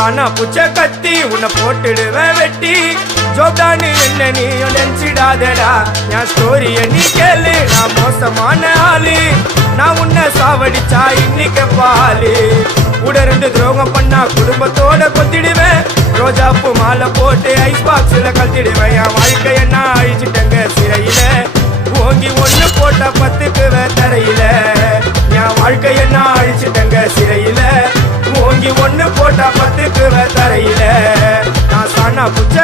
சானா புச்ச கத்தி உன்னை போட்டுடுவேன் வெட்டி ஜோப்டானு என்ன நீ நினைச்சிடாதடா என் ஸ்டோரிய நீ கேளு நான் மோசமான ஆளு நான் உன்னை சாவடிச்சா இன்னைக்கு பாலு கூட 2 துரோகம் பண்ணா குடும்பத்தோட கொத்திடுவேன் ரோஜாப்பு மாலை போட்டு ஐஸ் பாக்ஸ்ல கழட்டிடுவேன் என் வாழ்க்கைய நான் அழிச்சிட்டங்க சிறையில ஓங்கி 1 போட்ட 10க்கு தரையில என் வாழ்க்கைய நான் அழிச்சிட்டங்க சிறையில ஓங்கி 1 போட்டா 10க்கு தரையில நான் சானா புச்ச